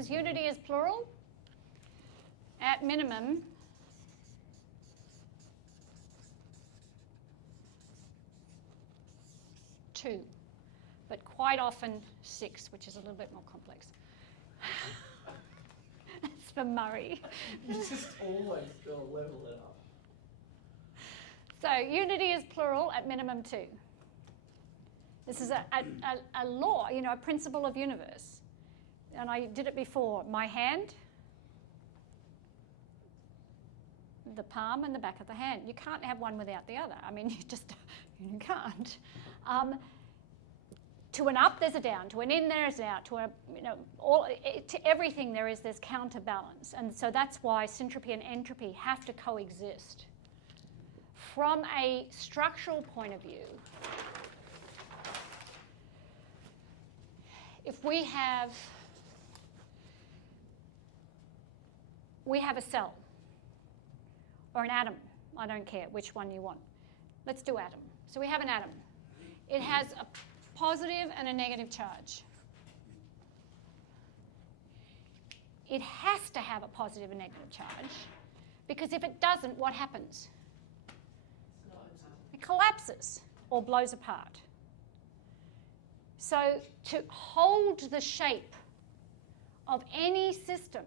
is unity is plural. At minimum, two, but quite often six, which is a little bit more complex. That's for Murray. You just always got to level it up. So unity is plural at minimum two. This is a law, you know, a principle of universe. And I did it before. My hand, the palm and the back of the hand. You can't have one without the other. I mean, you can't. To an up, there's a down. To an in, there's an out. To a, you know, to everything there's counterbalance. And so that's why syntropy and entropy have to coexist. From a structural point of view, if we have a cell or an atom, I don't care which one you want. Let's do atom. So we have an atom. It has a positive and a negative charge. It has to have a positive and negative charge, because if it doesn't, what happens? It collapses or blows apart. So to hold the shape of any system,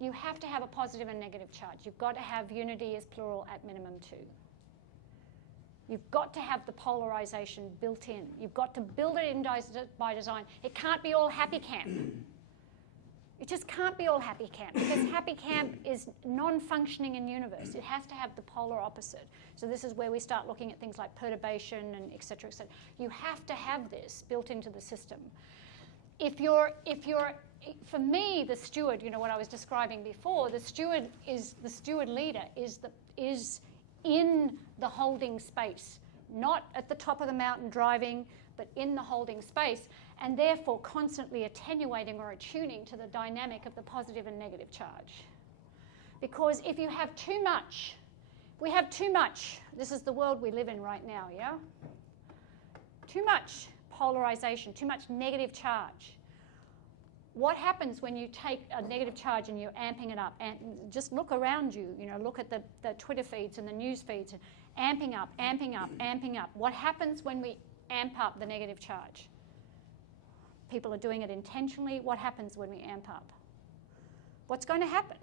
you have to have a positive and negative charge. You've got to have unity as plural at minimum two. You've got to have the polarization built in. You've got to build it in by design. It can't be all happy camp. It just can't be all happy camp, because happy camp is non-functioning in universe. It has to have the polar opposite. So this is where we start looking at things like perturbation and et cetera, et cetera. You have to have this built into the system. For me, the steward, you know what I was describing before, the steward leader is in the holding space, not at the top of the mountain driving, but in the holding space, and therefore constantly attenuating or attuning to the dynamic of the positive and negative charge. Because if you have too much, we have too much, this is the world we live in right now, yeah? Too much polarization, too much negative charge. What happens when you take a negative charge and you're amping it up? And just look around you, you know, look at the Twitter feeds and the news feeds, amping up, amping up, amping up. What happens when we amp up the negative charge? People are doing it intentionally. What happens when we amp up? What's going to happen?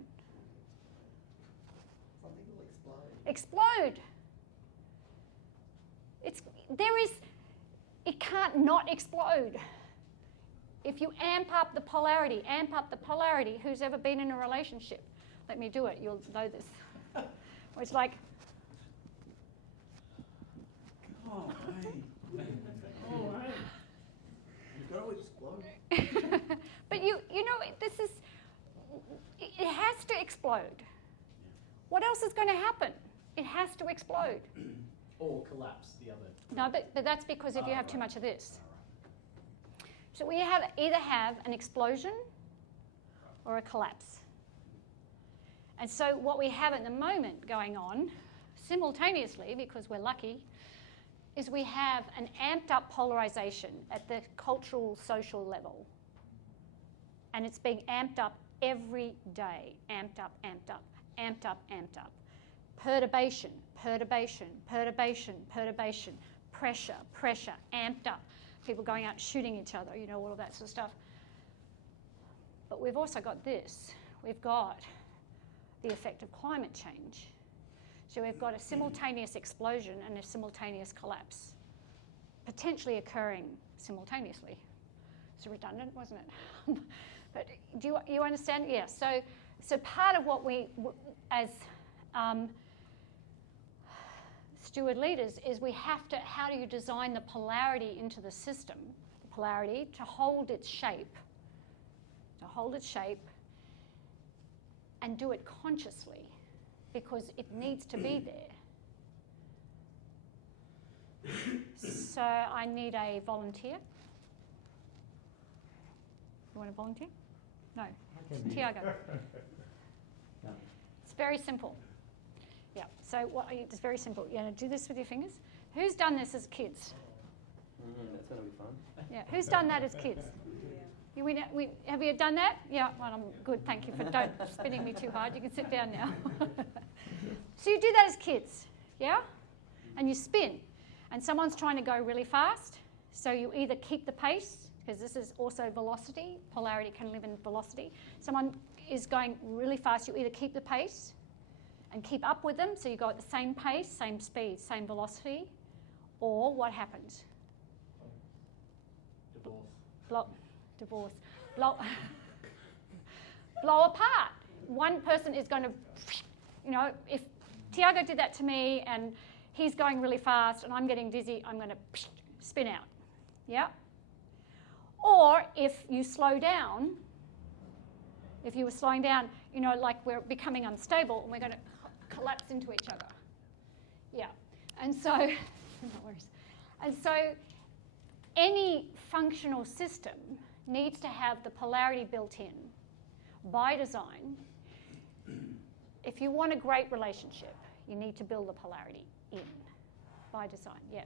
Something will explode. Explode. It can't not explode. If you amp up the polarity, who's ever been in a relationship? Let me do it, you'll know this. Where it's like, oh, hey. Oh, hey. You've got to explode. but you know, it has to explode. What else is going to happen? It has to explode. Or collapse, the other. No, but that's because if you have too much of this. So we either have an explosion or a collapse. And so what we have at the moment going on, simultaneously, because we're lucky, is we have an amped up polarization at the cultural, social level. And it's being amped up every day. Amped up, amped up, amped up, amped up. Perturbation, perturbation, perturbation, perturbation. Pressure, pressure, amped up. People going out shooting each other, you know, all of that sort of stuff. But we've also got this. We've got the effect of climate change. So we've got a simultaneous explosion and a simultaneous collapse, potentially occurring simultaneously. It's redundant, wasn't it? But do you understand? Yeah, so part of what we, as steward leaders, is we have to, how do you design the polarity into the system, the polarity to hold its shape, and do it consciously, because it needs to be there. So I need a volunteer. You want to volunteer? No. Tiago. No. It's very simple. Yeah, so it's very simple. You're going to do this with your fingers. Who's done this as kids? That's going to be fun. Yeah, who's done that as kids? Have you done that? Yeah, well, I'm good. Thank you for don't spinning me too hard. You can sit down now. So you do that as kids, yeah? And you spin. And someone's trying to go really fast. So you either keep the pace, because this is also velocity. Polarity can live in velocity. Someone is going really fast. You either keep the pace and keep up with them, so you go at the same pace, same speed, same velocity, or what happens? Divorce. Blow apart. One person is going to, if Tiago did that to me and he's going really fast and I'm getting dizzy, I'm going to spin out. Yeah? Or if you slow down, if you were slowing down, like we're becoming unstable and we're going to collapse into each other. Yeah. And so, no worries. And so any functional system needs to have the polarity built in by design. If you want a great relationship, you need to build the polarity in by design. Yeah.